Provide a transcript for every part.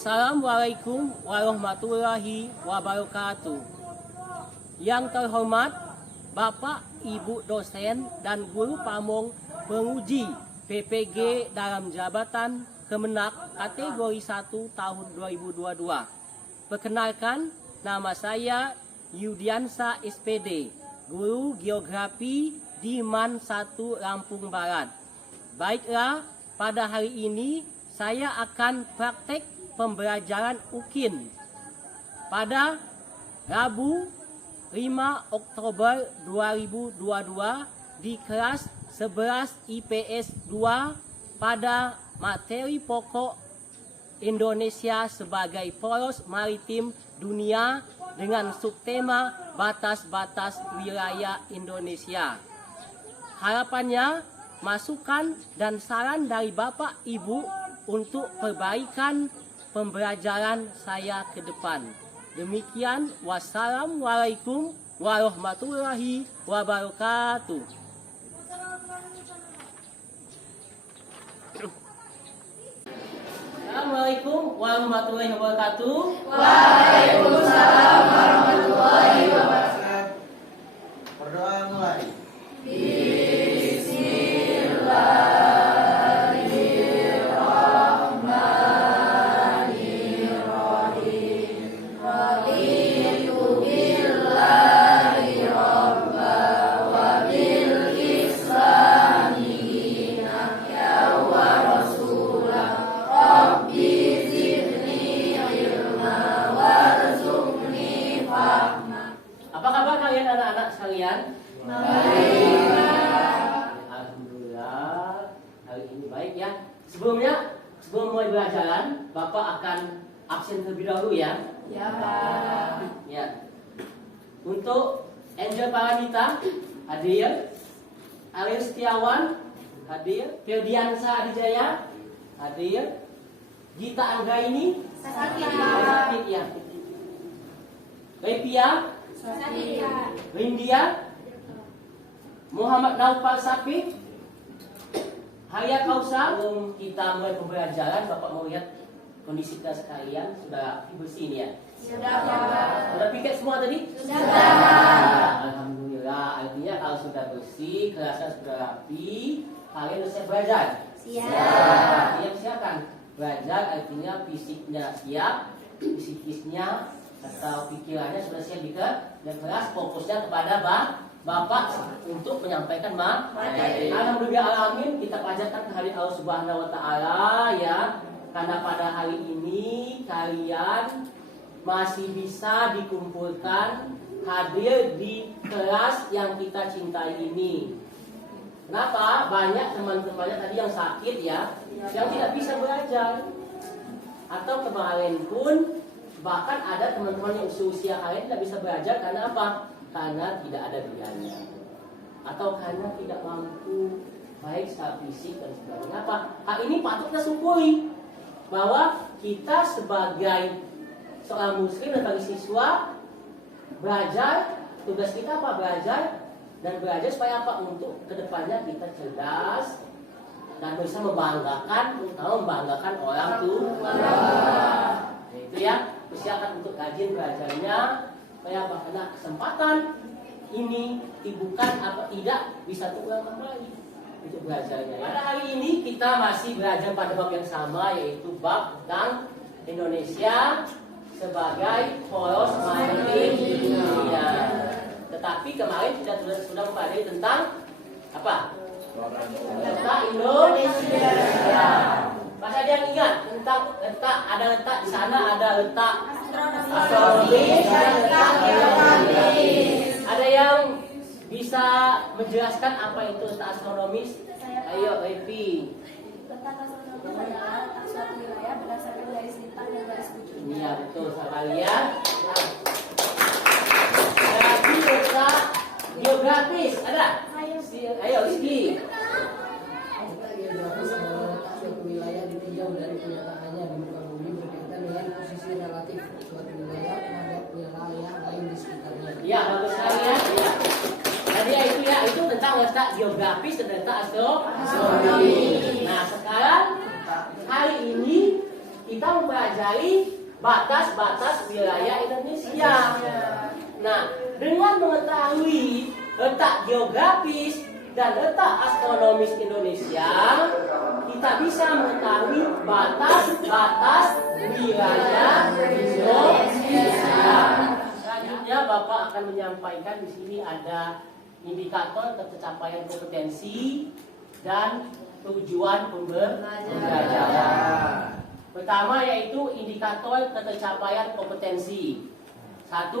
Assalamualaikum warahmatullahi wabarakatuh. Yang terhormat Bapak, Ibu dosen dan guru pamong penguji PPG dalam jabatan Kemenak kategori 1 tahun 2022. Perkenalkan, nama saya Yudiansa SPD, guru geografi di MAN 1 Lampung Barat. Baiklah, pada hari ini saya akan praktek pembelajaran UKIN pada Rabu 5 Oktober 2022 di kelas 11 IPS 2 pada materi pokok Indonesia sebagai poros maritim dunia dengan subtema batas-batas wilayah Indonesia. Harapannya, masukan dan saran dari Bapak Ibu untuk perbaikan pembelajaran saya ke depan. Demikian, wassalamualaikum warahmatullahi wabarakatuh. Assalamualaikum warahmatullahi wabarakatuh. Waalaikumsalam warahmatullahi wabarakatuh. Berdoa mulai. Apa kabar kalian anak-anak sekalian? Baik. Alhamdulillah, hari ini baik ya. Sebelum mulai belajaran, Bapak akan absen terlebih dahulu ya. Ya, Pak. Ya. Untuk Angel Paramita hadir, Ariel Setiawan hadir, Firdiansa Adijaya hadir, Gita Anggraini sakit ya. Repia, Rindia, Muhammad Naufal Safi, Hayat Kausa. Sebelum kita mulai pembelajaran, Bapak mau lihat kondisi kita sekalian sudah bersih ini ya. Sudah, Pak. Sudah piket semua tadi? Sudah. Alhamdulillah, artinya kalau sudah bersih, kelasnya sudah rapi, kalian sudah siap belajar. Siap. Silakan belajar, artinya fisiknya siap, psikisnya atau pikirannya sudah siap juga, dan kelas fokusnya kepada Bapak untuk menyampaikan materi. Alhamdulillah alamin, kita panjatkan kehadiran Allah Subhanahu wa taala ya, karena pada hari ini kalian masih bisa dikumpulkan hadir di kelas yang kita cintai ini. Kenapa? Banyak teman-temannya tadi yang sakit ya, yang tidak bisa belajar. Atau kemarin pun bahkan ada teman-teman yang usia kalian tidak bisa belajar karena apa? Karena tidak ada biaya atau karena tidak mampu baik secara fisik dan sebagainya. Apa? Hal ini patut kita syukuri bahwa kita sebagai seorang muslim dan sebagai siswa belajar, tugas kita apa? Belajar dan belajar supaya apa? Untuk kedepannya kita cerdas dan bisa membanggakan, terutama membanggakan orang tua. Nah, itu ya. Persiapan untuk rajin belajarnya supaya pada kesempatan ini bukan apa tidak bisa terulang kembali untuk belajarnya ya. Pada hari ini kita masih belajar pada bab yang sama, yaitu bab tentang Indonesia sebagai poros maritim dunia. Tetapi kemarin kita sudah mempelajari tentang apa? Tentang Indonesia. Masih ada yang ingat tentang letak? Ada letak di sana, ada letak astronomis, ada letak geografis. Ada yang bisa menjelaskan apa itu letak astronomis? Ayo, Evi. Letak astronomi adalah suatu wilayah berdasarkan garis lintang dan garis bujur. Iya betul sekalian. Jadi letak geografis ada? Ayo, Rizky. Geografis adalah letak suatu wilayah ditinjau dari kenyataannya di muka bumi berkaitan dengan posisi relatif suatu wilayah terhadap wilayah lain di sekitarnya. Ya, bagus sekali ya. Ya. Tadi itu ya, itu tentang letak geografis dan letak astronomi. Nah, sekarang hari ini kita mempelajari batas-batas wilayah Indonesia. Nah, dengan mengetahui letak geografis dan letak astronomis Indonesia, kita bisa mengetahui batas-batas wilayah Indonesia. Selanjutnya Bapak akan menyampaikan di sini ada indikator tercapaian kompetensi dan tujuan pembelajaran. Pertama yaitu indikator ketercapaian kompetensi. 1.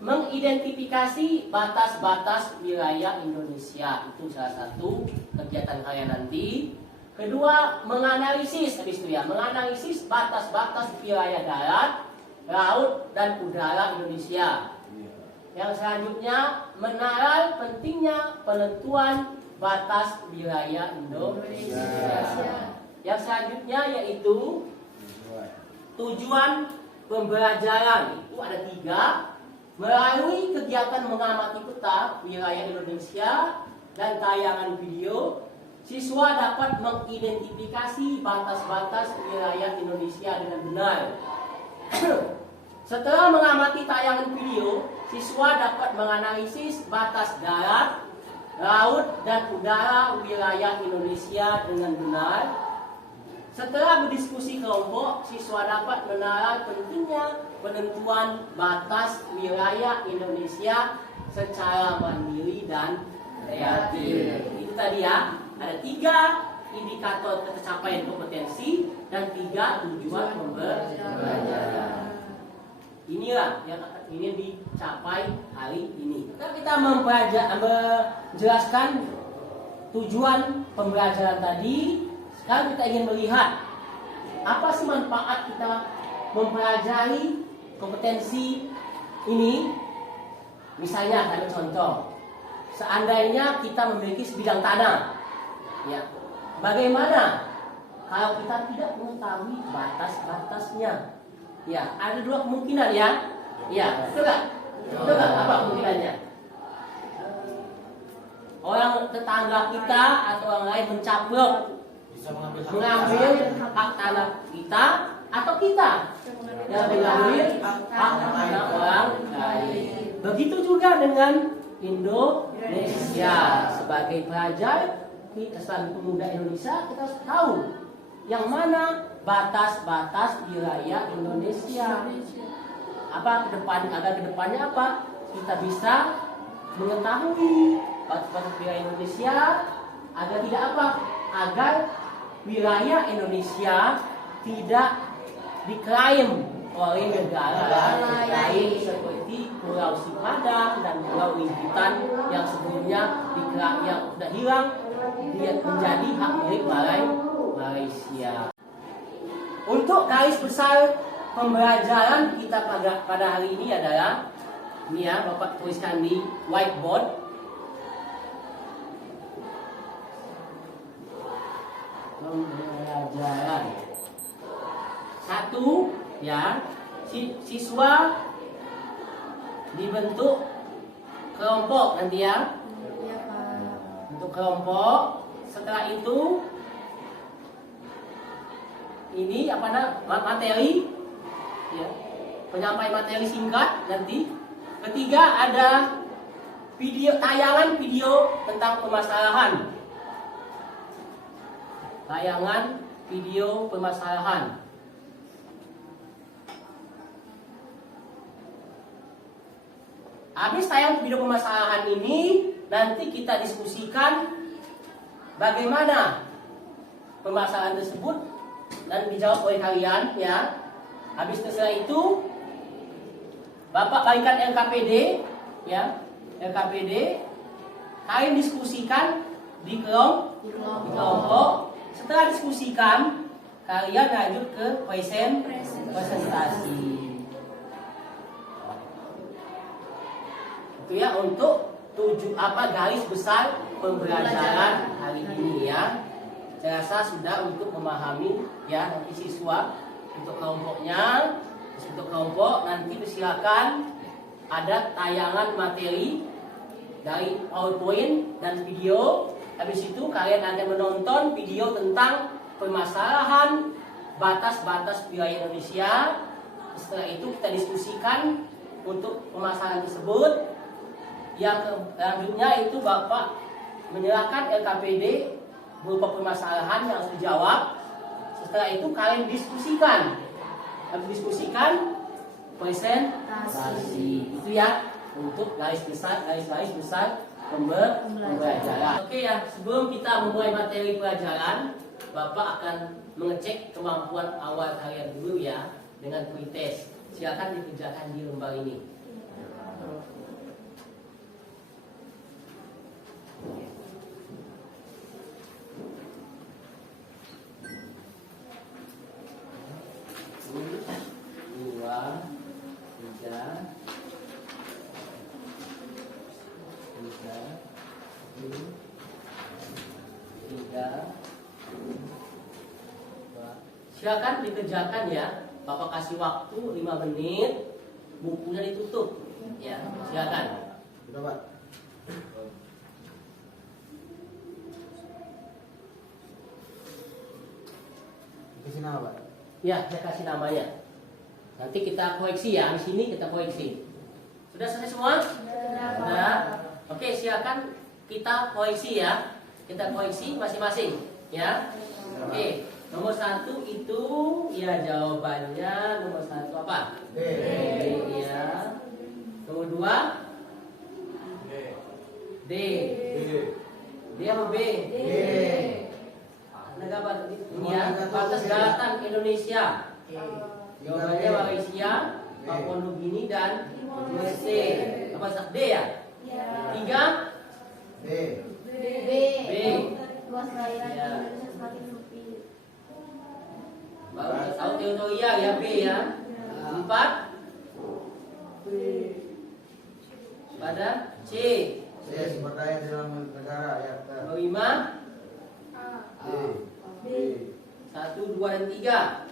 Mengidentifikasi batas-batas wilayah Indonesia. Itu salah satu kegiatan kalian nanti. Kedua, menganalisis menganalisis batas-batas wilayah darat, laut, dan udara Indonesia. Yang selanjutnya, menalar pentingnya penentuan batas wilayah Indonesia. Yang selanjutnya yaitu tujuan pembelajaran. Itu ada 3. Melalui kegiatan mengamati peta wilayah Indonesia dan tayangan video, siswa dapat mengidentifikasi batas-batas wilayah Indonesia dengan benar. Setelah mengamati tayangan video, siswa dapat menganalisis batas darat, laut, dan udara wilayah Indonesia dengan benar. Setelah berdiskusi kelompok, siswa dapat menalar pentingnya penentuan batas wilayah Indonesia secara mandiri dan kreatif. Itu tadi ya, ada 3 indikator tercapaian kompetensi dan 3 tujuan pembelajaran. Inilah yang ingin dicapai hari ini. Kita menjelaskan tujuan pembelajaran tadi. Sekarang kita ingin melihat apa sih manfaat kita mempelajari kompetensi ini. Misalnya ada contoh, seandainya kita memiliki sebidang tanah, ya, bagaimana kalau kita tidak mengetahui batas-batasnya? Ya, ada 2 kemungkinan ya. Ya, betul nggak? Betul nggak? Apa kemungkinannya? Orang tetangga kita atau orang lain mencaplok, mengambil hak tanah kita, atau kita yang mengambil hak tanah orang lain. Begitu juga dengan Indonesia. Sebagai pelajar, sebagai pemuda Indonesia, kita harus tahu yang mana batas-batas wilayah Indonesia. Agar kedepannya apa? Kita bisa mengetahui batas-batas wilayah Indonesia agar tidak apa? Agar wilayah Indonesia tidak diklaim oleh negara lain seperti Pulau Sipadang dan Pulau Rintitan yang sebelumnya yang sudah hilang menjadi hak milik Malaysia. Untuk garis besar pembelajaran kita pada hari ini adalah, ini ya, Bapak tuliskan di whiteboard. Pembelajaran 1, ya, siswa dibentuk kelompok nanti ya. Iya, Pak. Untuk kelompok. Setelah itu ini materi, ya, penyampaian materi singkat nanti. Ketiga ada tayangan video tentang permasalahan. Tayangan video permasalahan. Habis tayangan video permasalahan ini, nanti kita diskusikan bagaimana permasalahan tersebut dan dijawab oleh kalian ya. Habis setelah itu Bapak bagikan LKPD ya, LKPD kalian diskusikan di kelompok. Setelah diskusikan kalian lanjut ke presentasi. Itu ya untuk garis besar pembelajaran hari ini ya. Saya rasa sudah untuk memahami ya nanti siswa untuk kelompoknya. Untuk kelompok nanti persilakan ada tayangan materi dari PowerPoint dan video. Habis itu kalian akan menonton video tentang permasalahan batas-batas wilayah Indonesia. Setelah itu kita diskusikan untuk permasalahan tersebut. Yang selanjutnya itu Bapak menyerahkan LKPD berupa permasalahan yang harus dijawab. Setelah itu kalian diskusikan. Habis diskusikan presentasi. Itu ya untuk garis besar pembelajaran. Oke ya, sebelum kita memulai materi pelajaran, Bapak akan mengecek kemampuan awal kalian dulu ya dengan pretest. Silakan dikerjakan di lembar ini. Silakan dikerjakan ya. Bapak kasih waktu 5 menit. Bukunya ditutup. Ya, silakan. Sudah, Pak. Kasih nama, Pak. Ya, saya kasih namanya. Nanti kita koreksi ya. Di sini kita koreksi. Sudah selesai semua? Sudah. Oke, silakan kita koreksi ya. Kita koreksi masing-masing ya. Oke. Nomor 1 itu ya jawabannya nomor 1 apa? D. Ya. Nomor 2 D. D apa B? D. Negara ini ya, batas daratan Indonesia. Jawabannya Malaysia, Papua Nugini dan Timor-Leste. Apa D ya? 3 D. B. Luas perairan Ya. Indonesia semakin sempit. Baru tahu teritorial ya B ya. 4 pada C. C. Sumber daya di dalam negara ya. Nomor 5 D. D. 1, 2 dan 3.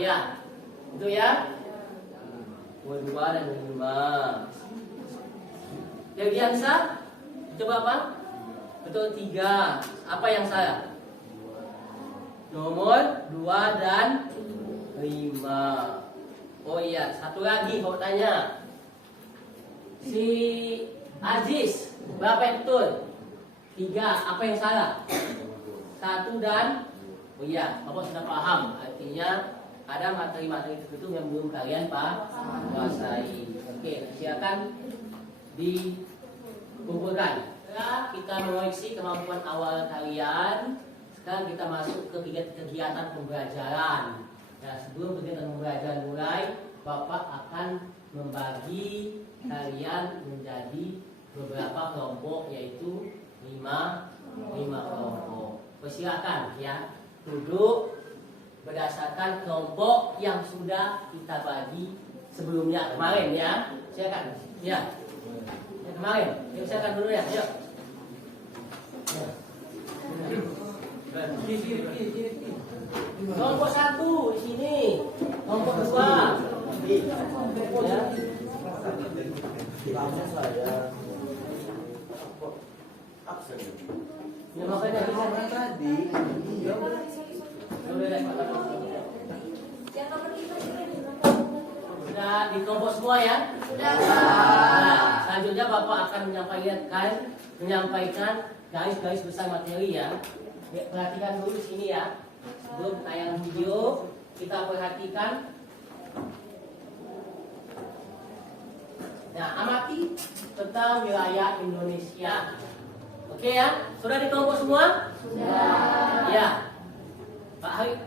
Ya. Itu ya. Nomor 2 dan 5. Deviansa coba apa? Betul 3. Apa yang salah? Nomor 2 dan 5. Oh iya, satu lagi mau tanya. Si Aziz, berapa yang betul? 3. Apa yang salah? 1 dan oh iya, Bapak sudah paham. Artinya ada materi-materi tertentu yang belum kalian kuasai. Oke, silakan dikumpulkan. Setelah kita mengoreksi kemampuan awal kalian, sekarang kita masuk ke kegiatan pembelajaran. Nah, sebelum kegiatan pembelajaran mulai, Bapak akan membagi kalian menjadi beberapa kelompok, yaitu 5 kelompok. Persilakan ya, duduk berdasarkan kelompok yang sudah kita bagi sebelumnya kemarin ya. Silakan. Ya. Yang kemarin, silakan dulu ya. Yuk. Kelompok 1 di sini, kelompok 2. Ya. Absen. Ya, makanya bisa Tadi. Iya. Yang nomor 5 Sudah di kelompok semua ya? Sudah. Nah, selanjutnya Bapak akan menyampaikan garis-garis besar materi ya. Perhatikan dulu di sini ya. Sebelum tayang video, kita perhatikan. Nah, amati tentang wilayah Indonesia. Oke ya, sudah di kelompok semua? Sudah. Ya.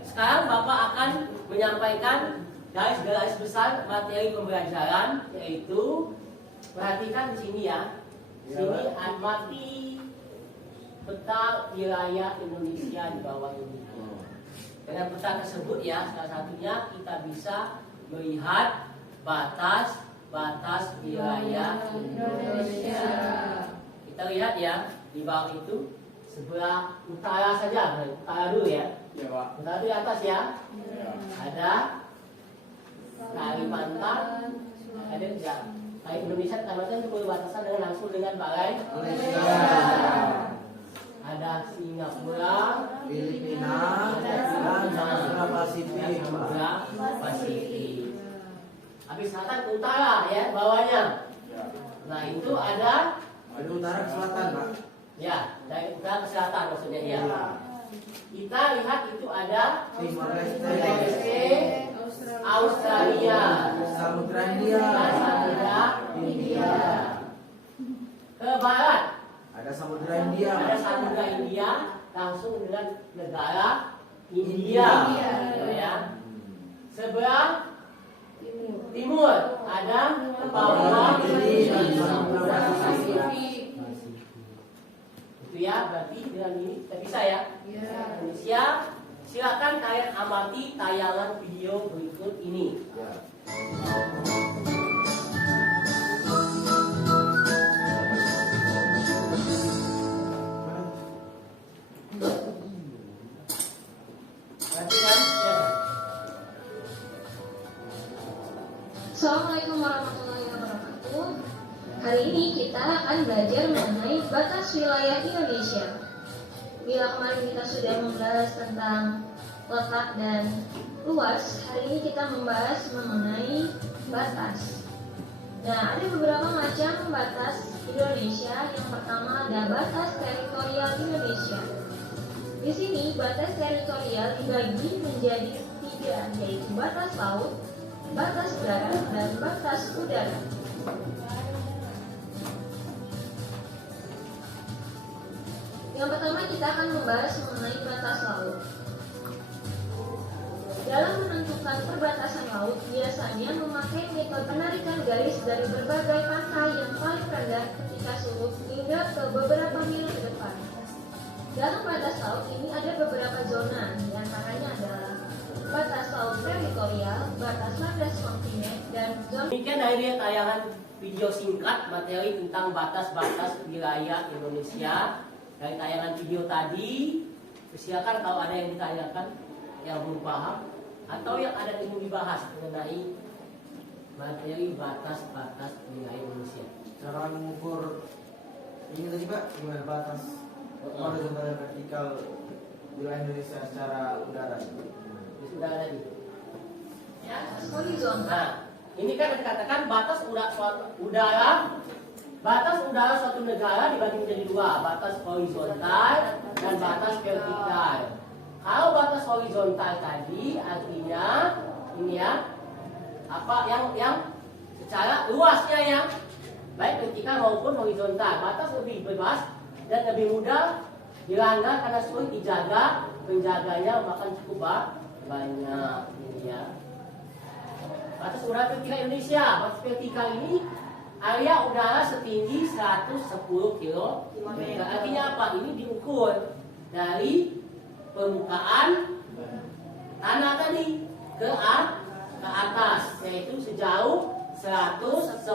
Sekarang Bapak akan menyampaikan garis-garis besar materi pembelajaran, yaitu perhatikan di sini ya. Sini amati peta wilayah Indonesia di bawah ini. Dengan peta tersebut ya, salah satunya kita bisa melihat batas wilayah Indonesia. Kita lihat ya, di bawah itu sebelah utara saja, utara dulu ya. Ya, Pak. Utara di atas ya. Ya. Ada Kalimantan, ada ya. Indonesia Kalimantan itu berbatasan dengan langsung dengan Malaysia. ada Singapura, Filipina, dan Samudra Pasifik. Samudra Pasifik. Habis selatan ke utara ya bawahnya. Ya. Nah itu ada Dari utara ke selatan, Pak. ya dari utara ke selatan maksudnya ya. Kita lihat itu ada Timor Leste, Leste, Australia, Samudra India, dan Samudra India. Ke barat ada Samudra India, ada Samudra India langsung dengan negara India. Ya. Seberang timur ada Papua Gini, dan New Samudra Pasifik. Itu ya berarti dengan ini kita bisa ya. Indonesia. Silakan kalian amati tayangan video berikut ini. Ya. Perhatikan ya. Assalamualaikum warahmatullahi wabarakatuh. Hari ini kita akan belajar mengenai batas wilayah Indonesia. Bila kemarin kita sudah membahas tentang letak dan luas, hari ini kita membahas mengenai batas. Nah, ada beberapa macam batas Indonesia. Yang pertama ada batas teritorial Indonesia. Di sini batas teritorial dibagi menjadi 3, yaitu batas laut, batas darat, dan batas udara. Yang pertama kita akan membahas mengenai batas laut. Dalam menentukan perbatasan laut, biasanya memakai metode penarikan garis dari berbagai pantai yang paling rendah ketika surut hingga ke beberapa mil ke depan. Dalam batas laut ini ada beberapa zona, di antaranya adalah batas laut teritorial, batas landas kontinen, dan zona. Demikian dari dia tayangan video singkat materi tentang batas-batas wilayah Indonesia. Dari tayangan video tadi, silakan kalau ada yang ditanyakan yang belum paham atau yang ada yang ingin dibahas mengenai materi batas-batas wilayah Indonesia. Cara mengukur ini tadi, Pak, gimana batas horizontal dan vertikal wilayah Indonesia secara udara? Sudah tadi. Ya. horizontal. Nah, ini kan dikatakan batas udara. Batas udara suatu negara dibagi menjadi 2, batas horizontal dan batas vertikal. Kalau batas horizontal tadi artinya ini ya, apa yang secara luasnya ya, baik vertikal maupun horizontal. Batas lebih bebas dan lebih mudah dilanggar karena sulit dijaga, penjaganya makan cukup banyak ini ya. Batas udara vertikal Indonesia, batas vertikal ini area udara setinggi 110 km. Artinya apa? Ini diukur dari permukaan tanah tadi ke atas, yaitu sejauh 110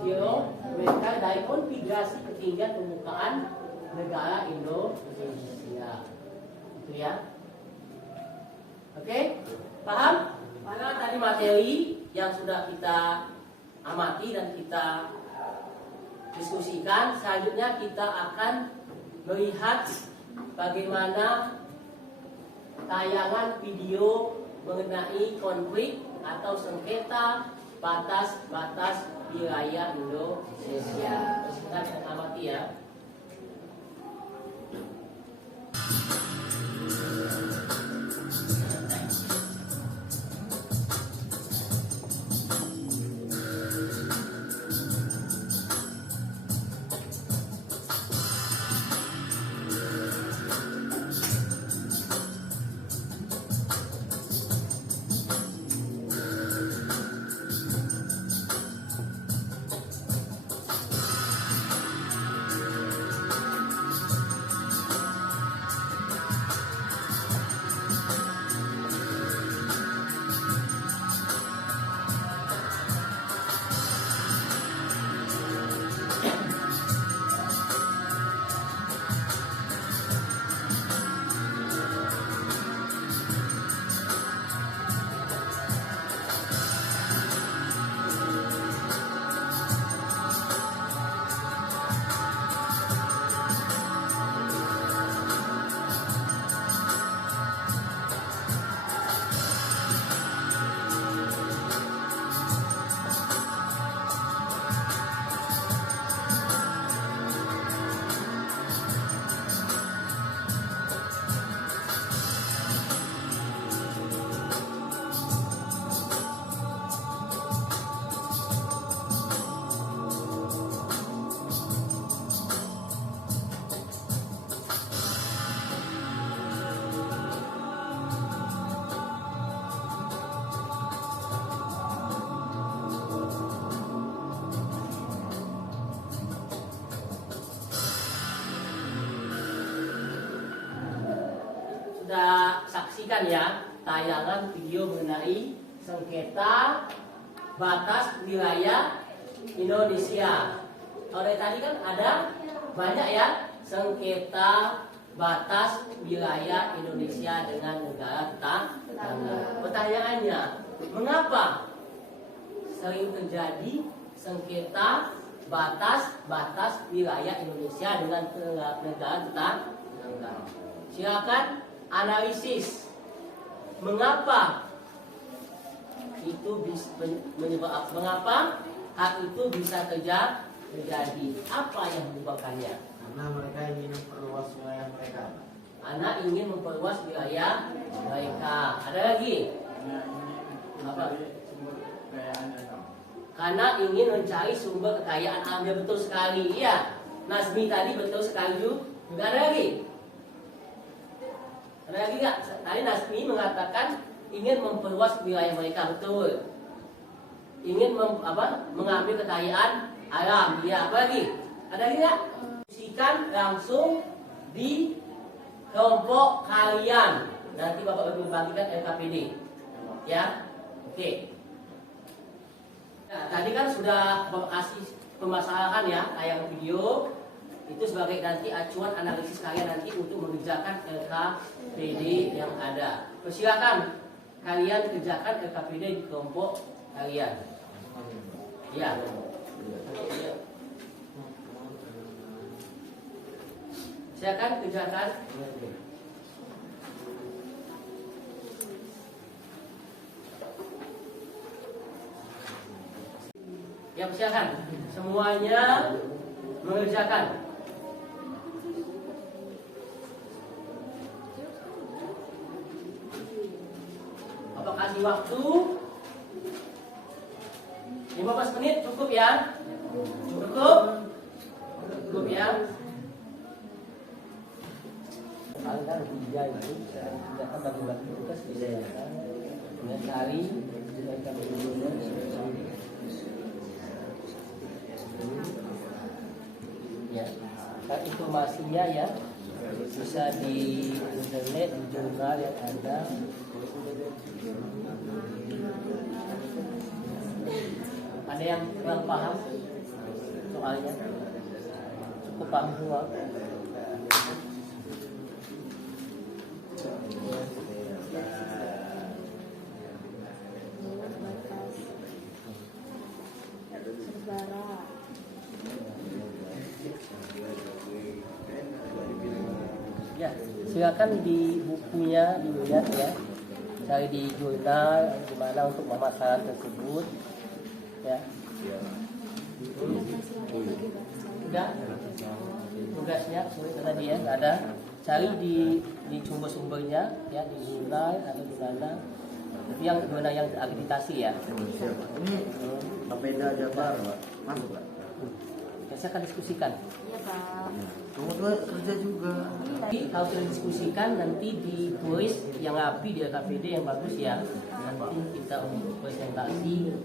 km dari konfigurasi ketinggian permukaan negara Indonesia. Itu ya. Oke? Paham? Mana tadi materi yang sudah kita amati dan kita diskusikan. Selanjutnya kita akan melihat bagaimana tayangan video mengenai konflik atau sengketa batas-batas wilayah Indonesia. Kita akan amati ya. sudah saksikan ya tayangan video mengenai sengketa batas wilayah Indonesia. Kalau dari tadi kan ada banyak ya sengketa batas wilayah Indonesia dengan negara tetangga. Pertanyaannya, mengapa sering terjadi sengketa batas wilayah Indonesia dengan negara tetangga? Silakan analisis mengapa itu mengapa hal itu bisa terjadi? Apa yang menyebabkannya? Karena mereka ingin memperluas wilayah mereka. Anak ingin memperluas wilayah mereka. Ada lagi? Apa? Karena ingin mencari sumber kekayaan alam. Betul sekali. Iya. Nazmi tadi betul sekali juga. Ada lagi? Ada lagi nggak? Tadi Nazmi mengatakan ingin memperluas wilayah mereka. Betul. Ingin mengambil kekayaan alam. Iya. Apa lagi? Ada lagi nggak? Diskusikan langsung di kelompok kalian. Nanti Bapak membagikan LKPD. Ya. Oke. Nah, tadi kan sudah Bapak kasih permasalahan ya, tayangan video itu sebagai nanti acuan analisis kalian nanti untuk mengerjakan LKPD yang ada. Persilakan kalian kerjakan LKPD di kelompok kalian. Ya. Silakan kerjakan. Ya, silakan semuanya mengerjakan. Bapak kasih waktu 15 menit cukup ya? Cukup ya? Kalian tiga itu akan bagi-bagi tugas bisa ya kan? Dengan cari mereka berdua. Ya, informasinya ya bisa di internet, di jurnal yang ada. Ada yang kurang paham soalnya? Cukup paham semua? Ya, silakan di bukunya dilihat ya, cari di jurnal gimana untuk pemasaran tersebut, ya. Enggak, tugasnya tadi ya, nggak ada. Cari di sumber-sumbernya, ya di jurnal atau di mana. Yang jurnal yang akreditasi ya. Ini Bapeda Jabar, Pak. Masuk, Pak. Ya, saya akan diskusikan. Iya, Pak. Kamu tuh kerja juga. Jadi kalau sudah diskusikan nanti ditulis yang rapi di LKPD yang bagus ya. Nanti kita untuk presentasi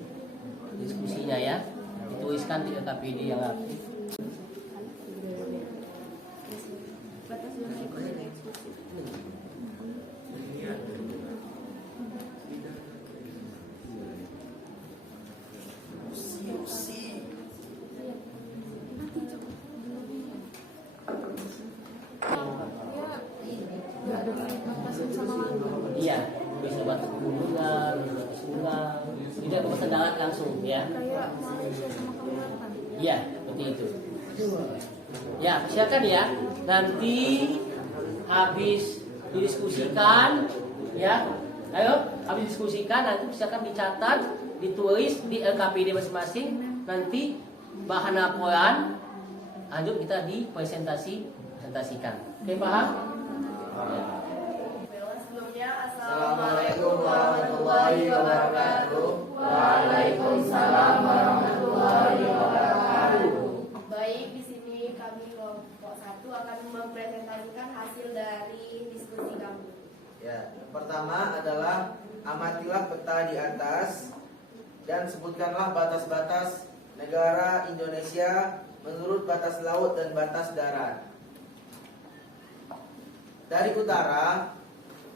diskusinya ya. Dituliskan di LKPD yang rapi. Iya, bisa batas gunungan, bisa sungai, tidak bisa darat langsung ya. Kayak Malaysia sama Kalimantan. Iya, seperti itu. Ya, silakan ya. Nanti habis didiskusikan, ya. Ayo, habis diskusikan nanti silakan dicatat, ditulis di LKPD masing-masing. Nanti bahan laporan, lanjut kita presentasikan. Oke, paham? Ya. Sebelumnya, Assalamualaikum warahmatullahi wabarakatuh. Waalaikumsalam warahmatullahi wabarakatuh. Baik, di sini kami kelompok 1 akan mempresentasikan hasil dari diskusi kami. Ya, yang pertama adalah amatilah peta di atas dan sebutkanlah batas-batas negara Indonesia menurut batas laut dan batas darat. Dari utara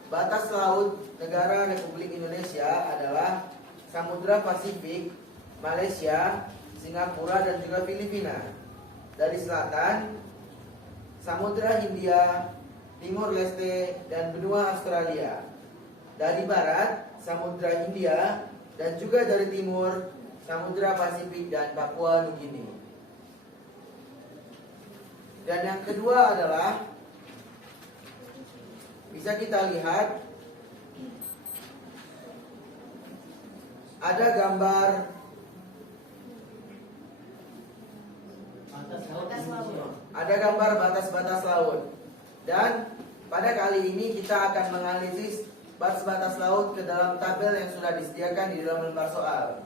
batas laut negara Republik Indonesia adalah Samudra Pasifik, Malaysia, Singapura, dan juga Filipina. Dari selatan, Samudra Hindia, Timur Leste, dan benua Australia. Dari barat, Samudra Hindia, dan juga dari timur, Samudra Pasifik dan Papua Nugini. Dan yang kedua adalah bisa kita lihat ada gambar batas-batas laut. Dan pada kali ini kita akan menganalisis batas-batas laut ke dalam tabel yang sudah disediakan di dalam lembar soal.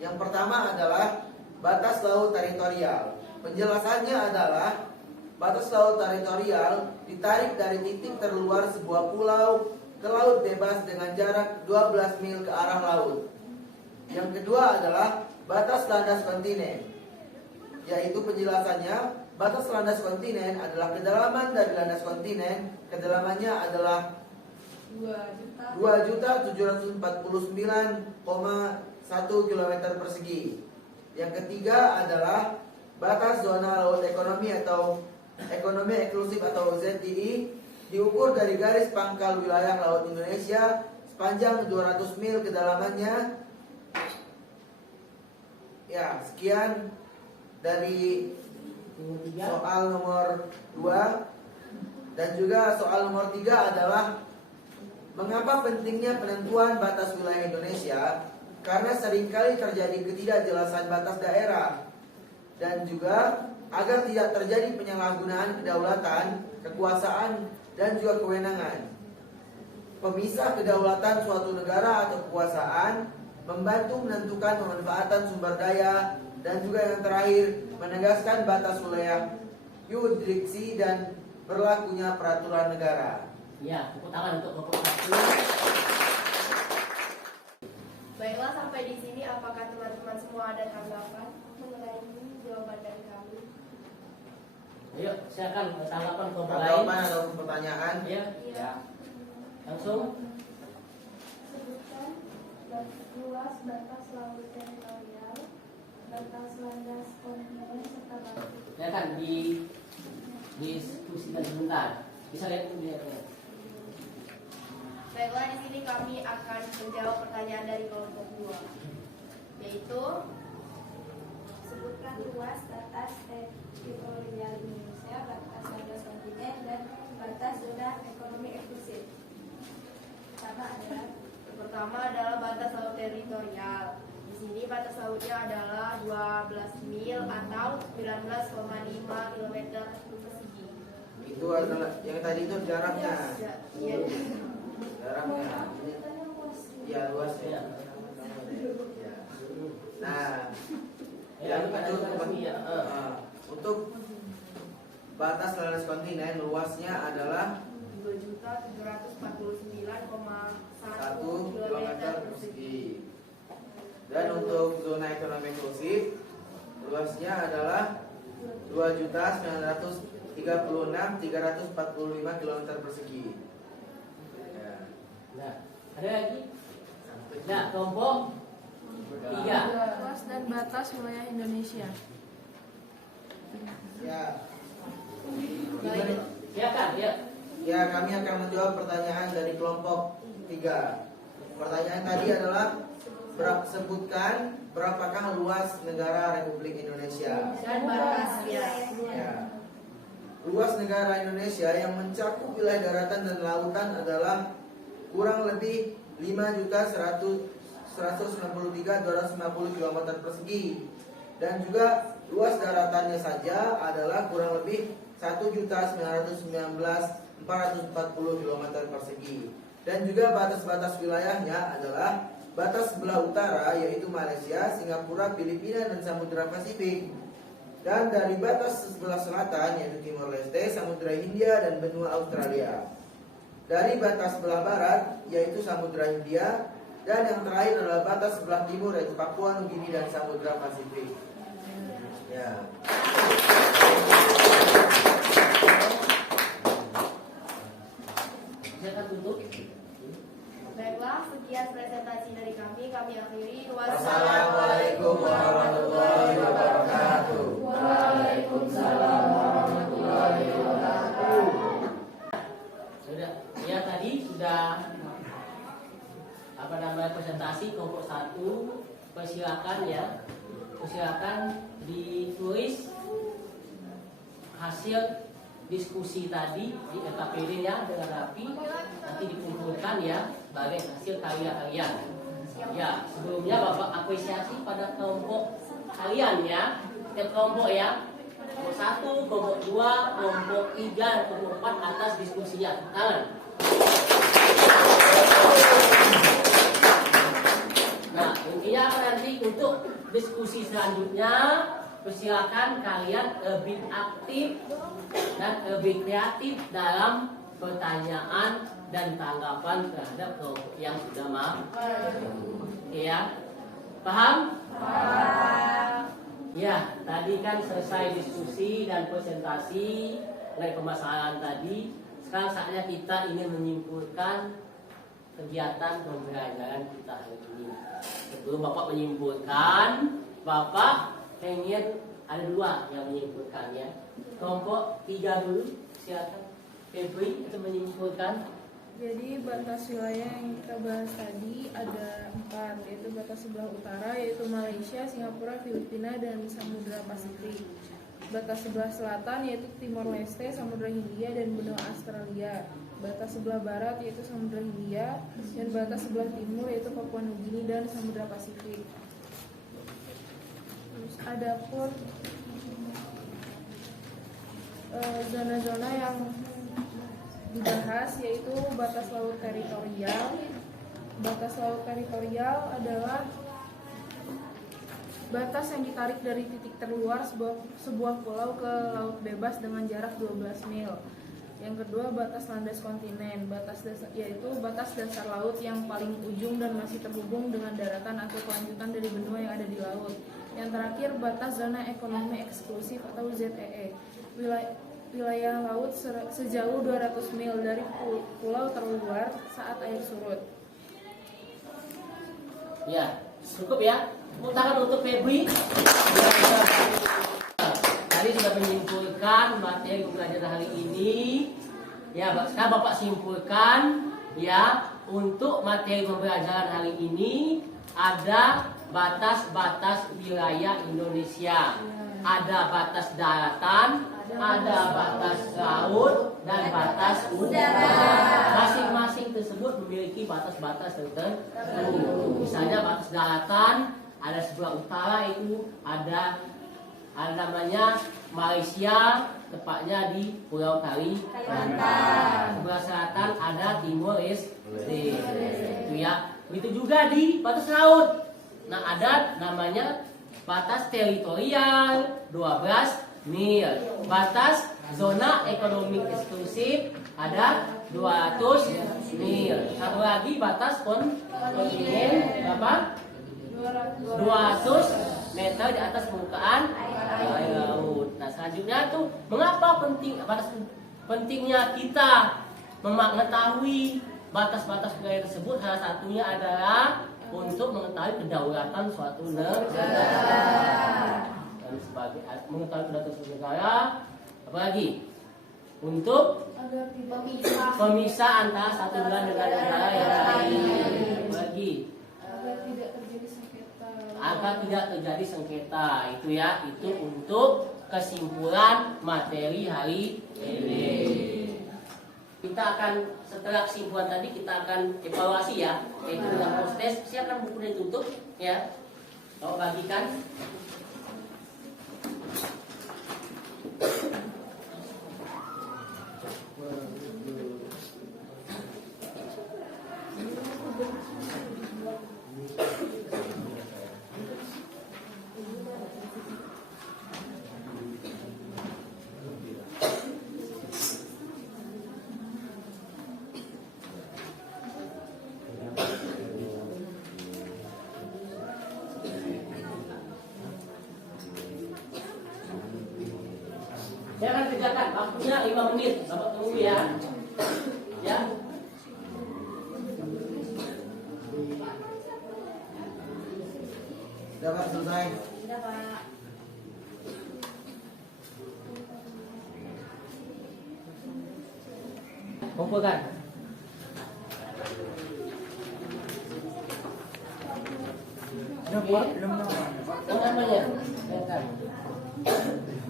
Yang pertama adalah batas laut teritorial. Penjelasannya adalah batas laut teritorial ditarik dari titik terluar sebuah pulau ke laut bebas dengan jarak 12 mil ke arah laut. Yang kedua adalah batas landas kontinen, yaitu penjelasannya batas landas kontinen adalah kedalaman dari landas kontinen, kedalamannya adalah 2.749,1 km persegi. Yang ketiga adalah batas zona laut ekonomi atau ekonomi eksklusif atau ZEI diukur dari garis pangkal wilayah laut Indonesia sepanjang 200 mil kedalamannya. Ya, sekian dari soal nomor 2. Dan juga soal nomor 3 adalah mengapa pentingnya penentuan batas wilayah Indonesia? Karena seringkali terjadi ketidakjelasan batas daerah, dan juga agar tidak terjadi penyalahgunaan kedaulatan, kekuasaan, dan juga kewenangan. Pemisah kedaulatan suatu negara atau kekuasaan, membantu menentukan pemanfaatan sumber daya, dan juga yang terakhir menegaskan batas wilayah yurisdiksi dan berlakunya peraturan negara. Ya, tepuk tangan untuk kelompok 1. Baiklah, sampai di sini apakah teman-teman semua ada tanggapan mengenai jawaban dari kami? Ayo, silakan tanggapan kelompok lain. Tanggapan atau pertanyaan? Ya, ya. Langsung. Sebutkan luas batas laut teritorial, batas landas kontinen serta batas. Silakan diskusikan sebentar. Bisa lihat ini. Baiklah, di sini kami akan menjawab pertanyaan dari kelompok 2, yaitu sebutkan luas batas teritorial Indonesia, batas landas kontinen, dan batas zona ekonomi eksklusif. Pertama adalah batas laut teritorial. Di sini batas lautnya adalah 12 mil atau 19,5 km persegi. Itu adalah yang tadi itu jaraknya. Iya. Jaraknya. Ya, luas ya. Nah, yang itu untuk batas landas kontinen luasnya adalah 2.749,1 km persegi. Dan untuk zona ekonomi eksklusif luasnya adalah 2.936.345 km persegi. Ya. Nah, ada lagi? Nah, kelompok 3. Luas dan batas wilayah Indonesia. Ya. Silakan, ya. Ya, kami akan menjawab pertanyaan dari kelompok 3. Pertanyaan tadi adalah sebutkan berapakah luas negara Republik Indonesia. Dan batasnya. Ya. Luas negara Indonesia yang mencakup wilayah daratan dan lautan adalah kurang lebih 5.193.250 km persegi. Dan juga luas daratannya saja adalah kurang lebih 1.919.440 km persegi. Dan juga batas-batas wilayahnya adalah batas sebelah utara yaitu Malaysia, Singapura, Filipina, dan Samudra Pasifik. Dan dari batas sebelah selatan yaitu Timur Leste, Samudra Hindia, dan benua Australia. Dari batas sebelah barat yaitu Samudra Hindia, dan yang terakhir adalah batas sebelah timur yaitu Papua Nugini dan Samudra Pasifik. Ya. Silakan tutup. Baiklah, sekian presentasi dari kami akhiri. Wassalamualaikum warahmatullahi wabarakatuh. Waalaikumsalam warahmatullahi wabarakatuh. Sudah, ya tadi sudah presentasi kelompok 1. Persilakan ya, persilakan ditulis hasil diskusi tadi di LKPD ya dengan rapi, nanti dikumpulkan ya sebagai hasil karya kalian. Ya, sebelumnya Bapak apresiasi pada kelompok kalian ya, setiap kelompok ya, kelompok 1, kelompok 2, kelompok 3, dan kelompok 4 atas diskusinya. Tangan. Nah, intinya nanti untuk diskusi selanjutnya persilakan kalian lebih aktif dan lebih kreatif dalam pertanyaan dan tanggapan terhadap kelompok yang sudah ya, paham? Ya, tadi kan selesai diskusi dan presentasi mengenai permasalahan tadi. Sekarang saatnya kita ingin menyimpulkan kegiatan pembelajaran kita hari ini. Sebelum Bapak menyimpulkan, Bapak ingin ada 2 yang menyimpulkannya. Kelompok 3 dulu, silakan. Febri itu menyimpulkan. Jadi batas wilayah yang kita bahas tadi ada 4, yaitu batas sebelah utara yaitu Malaysia, Singapura, Filipina, dan Samudra Pasifik. Batas sebelah selatan yaitu Timor Leste, Samudra Hindia, dan benua Australia. Batas sebelah barat yaitu Samudra Hindia, dan batas sebelah timur yaitu Papua Nugini dan Samudra Pasifik. Terus ada pun zona-zona yang dibahas yaitu batas laut teritorial. Batas laut teritorial adalah batas yang ditarik dari titik terluar sebuah pulau ke laut bebas dengan jarak 12 mil. Yang kedua, batas landas kontinen, yaitu batas dasar laut yang paling ujung dan masih terhubung dengan daratan atau kelanjutan dari benua yang ada di laut. Yang terakhir, batas zona ekonomi eksklusif atau ZEE, wilayah laut sejauh 200 mil dari pulau terluar saat air surut. Ya, cukup ya. Tepuk tangan untuk Febri. Tadi sudah menyimpulkan materi pembelajaran hari ini. Ya, sekarang Bapak simpulkan ya, untuk materi pembelajaran hari ini ada batas-batas wilayah Indonesia. Ada batas daratan, ada batas laut, dan batas udara. Masing-masing tersebut memiliki batas-batas tertentu. Misalnya batas daratan, ada sebelah utara itu ada namanya Malaysia, tepatnya di Pulau Kalimantan. Sebelah selatan ada Timor Leste. Itu ya. Begitu juga di batas laut. Nah, ada namanya batas teritorial 12 mil. Batas zona ekonomi eksklusif ada 200 mil. Satu lagi batas kontinen berapa? 200 meter di atas permukaan air laut. Nah, selanjutnya tuh mengapa pentingnya kita mengetahui batas-batas wilayah tersebut? Salah satunya adalah untuk mengetahui kedaulatan suatu negara. Dan sebagai mengetahui kedaulatan suatu negara, apalagi untuk pemisah antara satu negara dengan negara yang lain. Apalagi agar tidak terjadi sengketa, itu ya, itu untuk kesimpulan materi hari ini. Kita akan, setelah kesimpulan tadi kita akan evaluasi ya, yaitu dengan post-test. Siapkan bukunya ditutup ya, kalau bagikan. Saya akan kerjakan waktunya 5 menit. Bapak tunggu ya. Ya. Sudah Pak, selesai. Sudah Pak. Kumpulkan. Belum. Yang namanya? Lihatkan.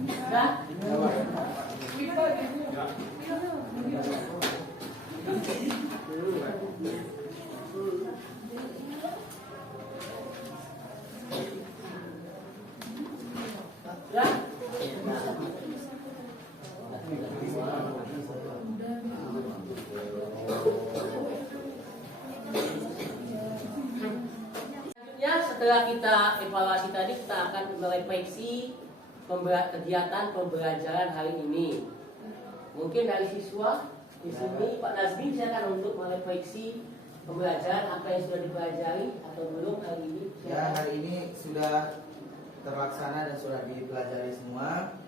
Sudah? Sudah? Selanjutnya setelah kita evaluasi tadi, kita akan merefleksi kegiatan pembelajaran hari ini. Mungkin dari siswa di sini Pak Nazmi silakan untuk merefleksi pembelajaran apa yang sudah dipelajari atau belum hari ini. Ya, hari ini sudah terlaksana dan sudah dipelajari semua.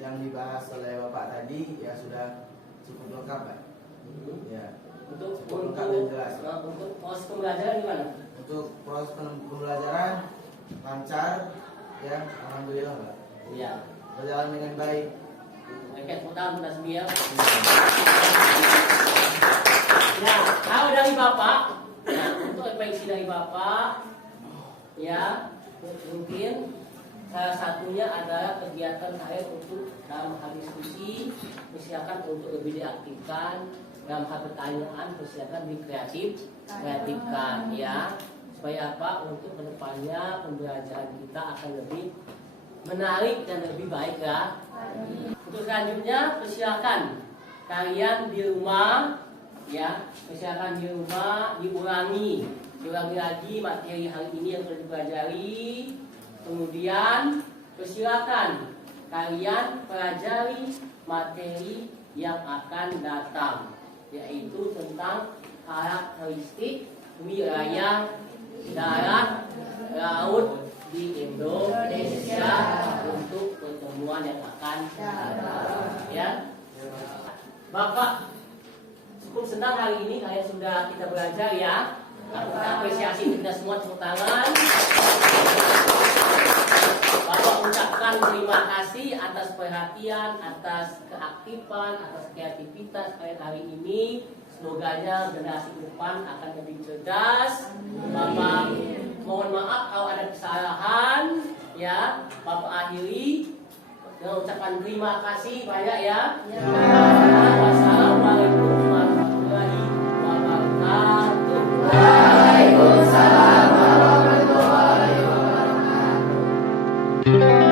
Yang dibahas oleh Bapak tadi ya sudah cukup lengkap, Pak. Ya. Untuk Cukup lengkap dan jelas. untuk proses pembelajaran gimana? Untuk proses pembelajaran lancar, ya, alhamdulillah, Pak. Iya. Berjalan dengan baik. Oke, tepuk tangan Pak Nazmi ya. Ya, kalau dari Bapak, ya, untuk refleksi dari Bapak, ya, mungkin salah satunya adalah kegiatan saya untuk dalam hal diskusi, persilakan untuk lebih diaktifkan dalam hal pertanyaan, persilakan lebih kreatifkan, ya, supaya apa? Untuk kedepannya pembelajaran kita akan lebih menarik dan lebih baik, ya. Untuk selanjutnya, persilakan kalian di rumah, ya, persilakan di rumah diulangi lagi materi hari ini yang sudah dipelajari. Kemudian persilakan kalian pelajari materi yang akan datang, yaitu tentang karakteristik wilayah darat laut di Indonesia untuk pertemuan yang akan datang. Ya, Bapak cukup senang hari ini kalian sudah kita belajar, ya. Kita apresiasi kita semua, tepuk tangan. Bapak ucapkan terima kasih atas perhatian, atas keaktifan, atas kreativitas kalian hari ini. Semoganya generasi ke depan akan lebih cerdas. Bapak mohon maaf kalau ada kesalahan, ya. Bapak akhiri dengan ucapan terima kasih banyak, ya. Wassalamualaikum warahmatullahi wabarakatuh. Waalaikumsalam warahmatullahi wabarakatuh.